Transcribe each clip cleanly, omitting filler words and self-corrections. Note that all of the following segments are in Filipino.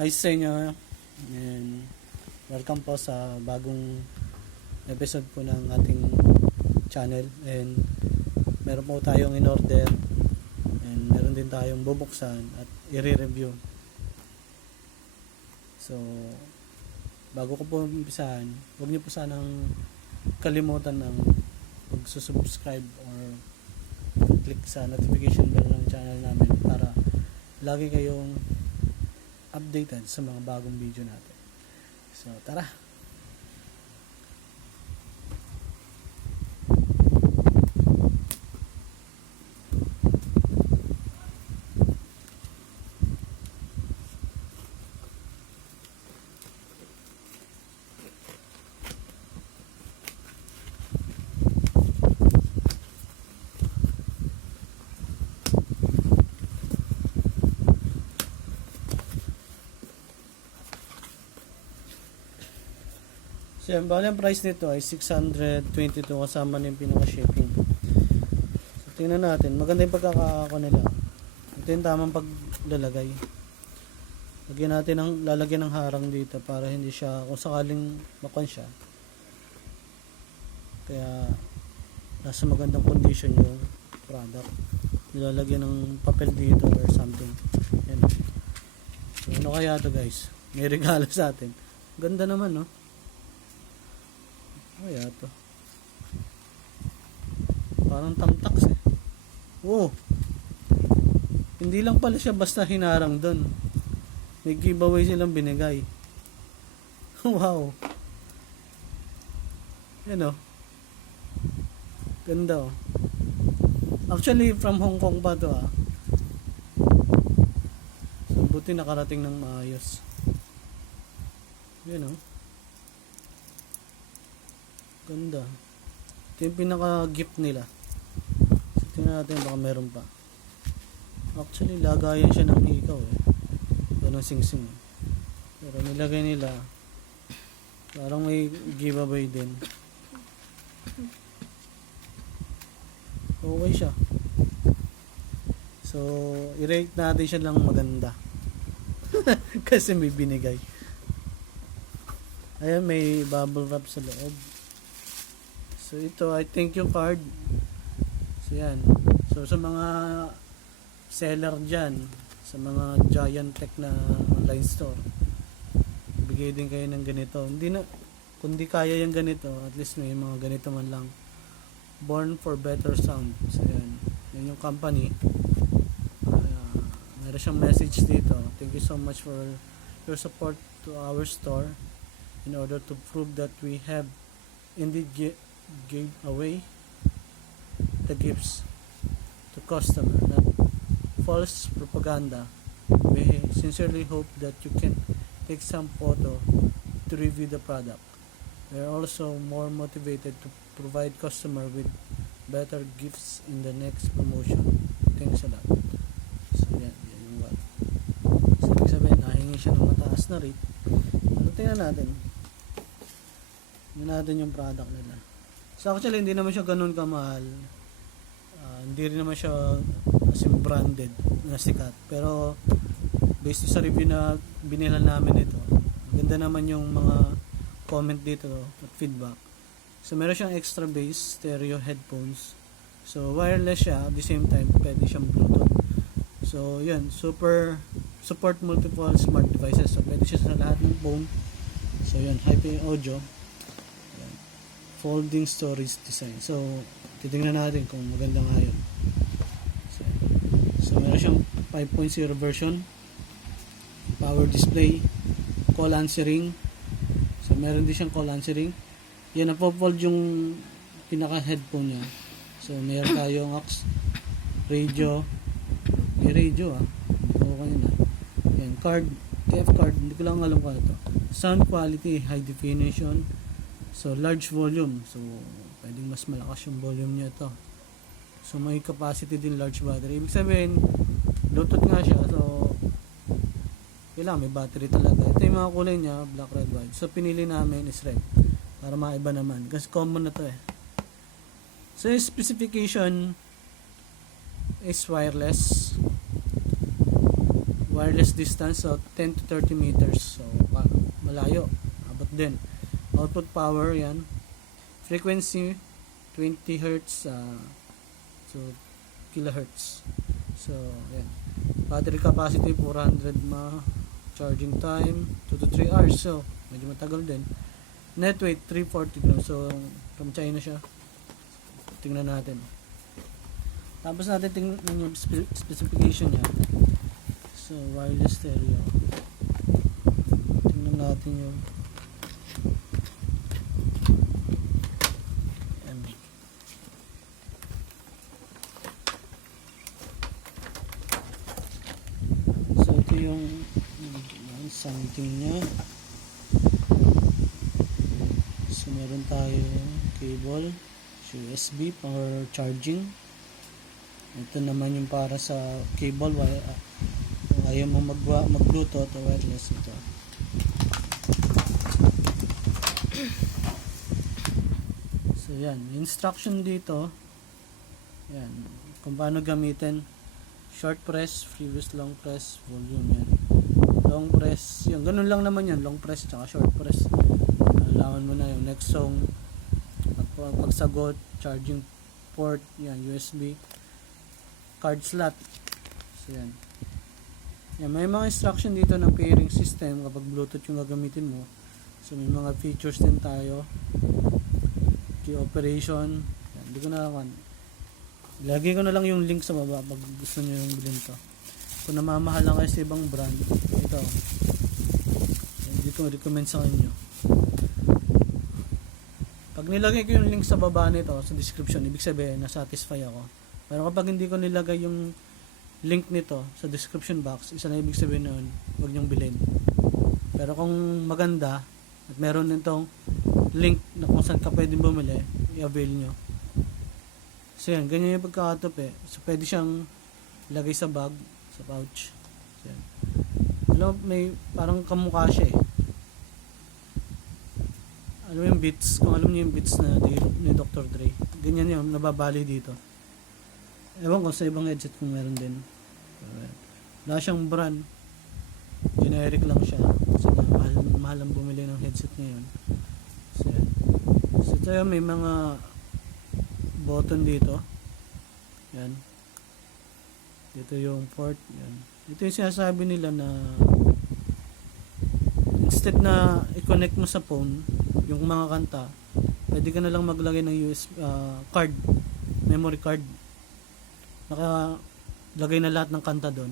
Hi sa inyo and welcome po sa bagong episode po ng ating channel, and meron po tayong in order and meron din tayong bubuksan at i-review. So bago ko po umpisahan, huwag niyo po sanang kalimutan ng pag-subscribe or click sa notification bell ng channel namin para lagi kayong updated sa mga bagong video natin. So tara! So yan, bali ang price nito ay 622 kasama na yung pinaka-shipping. So tingnan natin, maganda yung pagkakaako nila. Ito yung tamang paglalagay. Lalagyan ng harang dito para hindi siya, kung sakaling makon siya, kaya nasa magandang condition yung product. Nilalagyan ng papel dito or something. Yan. So ano kaya to guys? May regalo sa atin. Ganda naman, no? Kaya to. Parang tamtax eh. Oh. Hindi lang pala siya basta hinarang doon. May giveaway silang binigay. Wow. Yan oh. Ganda oh. Actually from Hong Kong pa to ah. So buti nakarating ng maayos. Yan oh. Ganda. Ito yung pinaka-gift nila. So, tingnan natin baka meron pa. Actually, lagayan siya ng hikaw eh. Ganun sing-sing eh. Pero nilagay nila, parang may giveaway din. Okay siya. So, i-rate natin siya lang maganda. Kasi may binigay. Ayan, may bubble wrap sa loob. So ito, I think yung card. So yan. So sa mga seller dyan, sa mga giant tech na online store, bigay din kayo ng ganito. Kung di kaya yung ganito, at least may mga ganito man lang. Born for better sound. So yan. Yan yung company. Meron siyang message dito. Thank you so much for your support to our store. In order to prove that we have indeed gave away the gifts to customer, not false propaganda. We sincerely hope that you can take some photo to review the product. We are also more motivated to provide customer with better gifts in the next promotion. Thanks a lot. So yan yung what. So ibig sabihin, nahingi siya ng mataas na rate. Pero tingnan natin. Tingnan natin yung product nila. So actually hindi naman siya ganun kamahal. Hindi rin naman siya as in branded na sikat. Pero based sa review na binila namin ito, ganda naman yung mga comment dito at feedback. So meron siyang extra bass stereo headphones. So wireless siya, at the same time pwede siyang Bluetooth. So yun, support multiple smart devices. So pwede siya sa lahat ng phone. So yun, hi-fi audio. Folding storage design. So, titingnan natin kung maganda nga yun. So meron siyang 5.0 version. Power display. Call answering. So, meron din siyang call answering. Yan, napofold yung pinaka-headphone niya. So, meron tayong aux, radio. May radio ah. Okay na. Yan, card. TF card. Hindi ko lang alam kung ano ito. Sound quality, high definition. So, large volume. So, pwedeng mas malakas yung volume niya ito. So, may capacity din, large battery. Ibig sabihin, Bluetooth nga siya. So, kailangan may battery talaga. Ito yung mga kulay niya, black, red, white. So, pinili namin is red. Para maiba naman. Kasi common na to eh. So, yung specification is wireless wireless distance, so 10 to 30 meters, so malayo, abot din. Output power, yan. Frequency 20 Hz, so kilohertz. So yan. Battery capacity 400 mAh. Charging time 2 to 3 hours, so medyo matagal din. Net weight 340 grams, so from China siya. Tingnan natin. Tapos natin tingnan yung specification niya. So wireless stereo. Tingnan natin yung yung something niya. So meron tayo cable, USB for charging. Ito naman yung para sa cable, kung ayaw mo mag Bluetooth o wireless, ito. So yan, instruction dito, yan, kung paano gamitin. Short press, previous long press, volume, yan. Long press, yun, ganun lang naman yan, long press tsaka short press. Alaman mo na yung next song, pagsagot, charging port, yan, USB, card slot. So yan. Yan, may mga instruction dito ng pairing system kapag Bluetooth yung gagamitin mo. So may mga features din tayo. Key operation, yan, hindi ko na naman. Lagi ko na lang yung link sa baba pag gusto nyo yung bilhin to. Kung namamahal lang kayo sa ibang brand, ito, hindi ko recommend sa inyo. Pag nilagay ko yung link sa baba nito, sa description, ibig sabihin na-satisfy ako. Pero kapag hindi ko nilagay yung link nito sa description box, isa na ibig sabihin nun, huwag nyong bilhin. Pero kung maganda at meron nitong link na kung saan ka pwedeng bumili, i-avail nyo. So yan, ganyan yung pagkakatop eh. So pwede siyang lagay sa bag, sa pouch. So yan. Alam, may parang kamukha siya eh. Alam mo yung beats, kung alam niyo yung beats na ni Dr. Dre, ganyan yun, nababali dito. Ewan ko sa ibang headset kung meron din. Wala siyang brand, generic lang siya. So mahal ang bumili ng headset ngayon. So yan. So ito yun, may mga button dito. Yan. Dito yung port. Yan. Ito yung sinasabi nila na instead na i-connect mo sa phone yung mga kanta, pwede ka na lang maglagay ng USB card, memory card. Nakalagay na lahat ng kanta doon.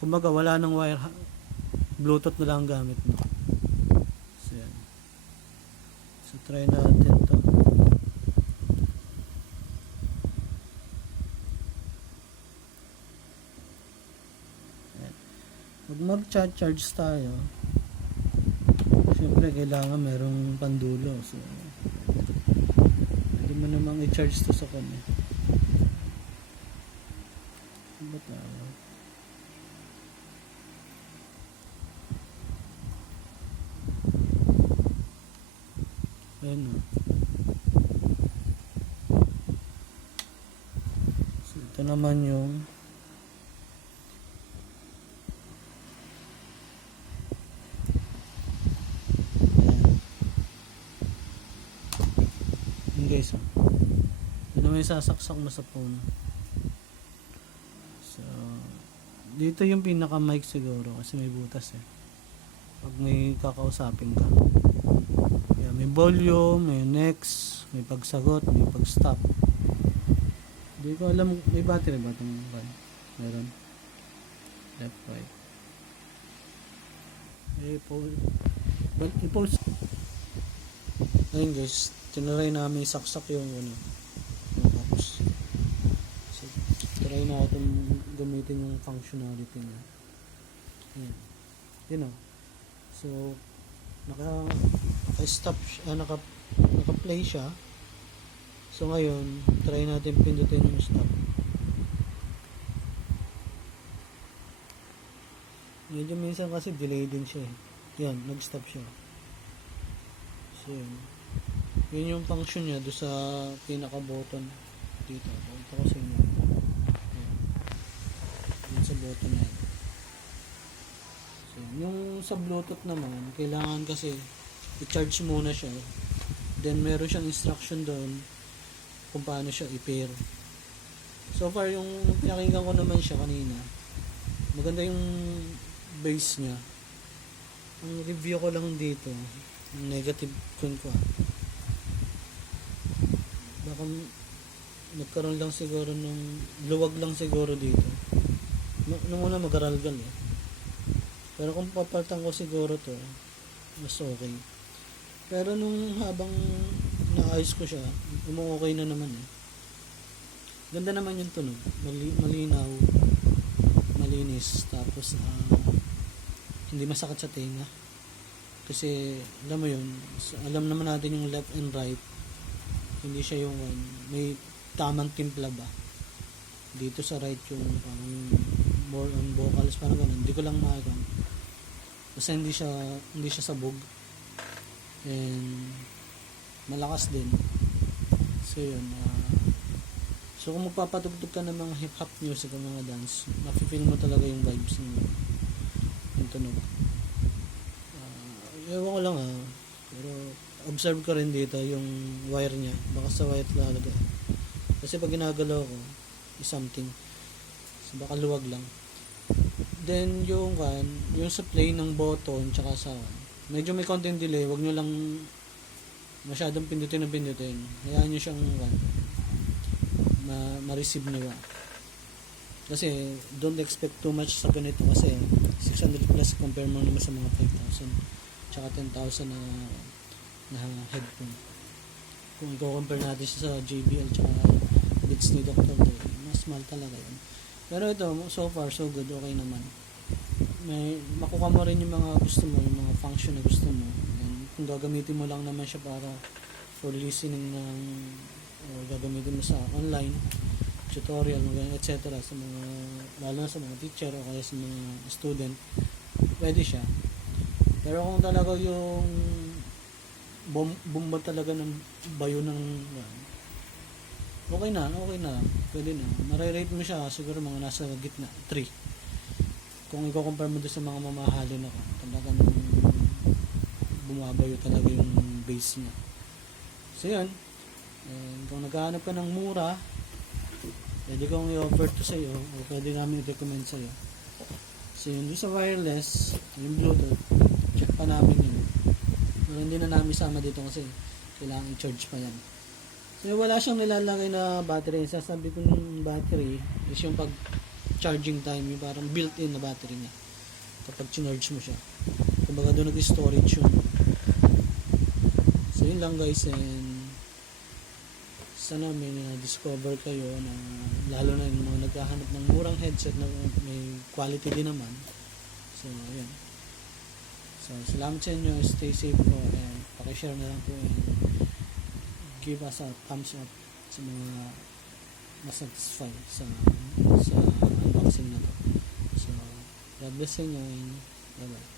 Kumbaga wala nang wire, Bluetooth na lang ang gamit mo. So yan. So try natin to. Pag mag-charge tayo, siyempre kailangan merong pandulo. So pwede mo namang i-charge to sa kanya. Ano ba tayo? Ayan o. So ito naman yung guys, ito naman yung sasaksak mo sa phone. So dito yung pinaka mic siguro kasi may butas eh pag may kakausapin ka. Yeah, may volume, may next, may pagsagot, may pag-stop. Hindi ko alam, may battery ba itong van? Meron left, right. I-pause. Ayun guys, tinry namin saksak yung tapos so try natin gamitin yung functionality niya. Yun o. So naka-stop naka-play siya. So ngayon try natin pindutin yung stop. Medyo minsan kasi delay din siya eh. Yan, nag-stop siya. So yun yung function niya doon sa pinaka button dito. Punta ko sa inyo. Yun sa button na yun. Yung sa Bluetooth naman, kailangan kasi i-charge muna siya. Then meron siyang instruction doon kung paano siya i-pair. So far, yung pinakinggan ko naman siya kanina, maganda yung bass niya. Ang review ko lang dito, negative ko. Baka nagkaroon lang siguro nung luwag lang siguro dito. Nung una mag-aralgal eh. Pero kung papalitan ko siguro to, mas okay. Pero nung habang naayos ko siya, okay na naman eh. Ganda naman yung tunog. Malinaw, malinis, tapos hindi masakit sa tenga. Kasi alam mo yun, alam naman natin yung left and right. Hindi siya yung may tamang timpla ba. Dito sa right yung more on vocals, parang ganun. Hindi ko lang makakam. Basta hindi siya sabog. And malakas din. So yun. So kung magpapatugtog ka ng mga hip-hop music o mga dance, mafe-feel mo talaga yung vibes ng tunog. Ewan ko lang pero observe ko rin dito yung wire niya. Baka sa wire talaga. Kasi pag ginagalaw ko, is something. So baka luwag lang. Then yung sa play ng button tsaka sa medyo may konting delay, wag nyo lang masyadong pindutin. Hayaan nyo siyang ma-receive nyo. Kasi don't expect too much sa ganito kasi 600 plus compare mo naman sa mga 5,000 tsaka 10,000 na headphone. Kung i-compare natin siya sa JBL tsaka Beats ni Dr. Dre, mas mahal talaga yun. Pero ito, so far so good, okay naman. May makuha mo rin yung mga gusto mo, yung mga function na gusto mo. And kung gagamitin mo lang naman siya para for listening or gagamitin mo sa online tutorial, etc. sa mga lalo na sa mga teacher o kaya sa mga student, pwede siya. Pero kung talaga yung bomba talaga ng bayo ng okay na, pwede na. Marirate mo siya siguro mga nasa gitna, 3. Kung i-compare mo doon sa mga mamahalin ako, talagang bumabayo talaga yung bass niya. So yun, and kung naghahanap ka ng mura, pwede kong i-offer to sa'yo o pwede namin i-recommend sa'yo. So yun, doon sa wireless, yung Bluetooth, check pa namin yun. Pero hindi na namin sama dito kasi kailangan i-charge pa yan. So wala siyang nilalagay na battery. Sasabi ko ng battery is yung pag charging time, yung parang built-in na battery niya kapag charge mo siya. Kumbaga doon nag-storage yun. So yun lang guys, and sana may discover kayo na lalo na yung mga naghahanap ng murang headset na may quality din naman. So yun. So salamat sa inyo, stay safe po, and pakishare na lang po and give us a thumbs up sa mga masatisfy sa unboxing na to. So God bless you and bye bye.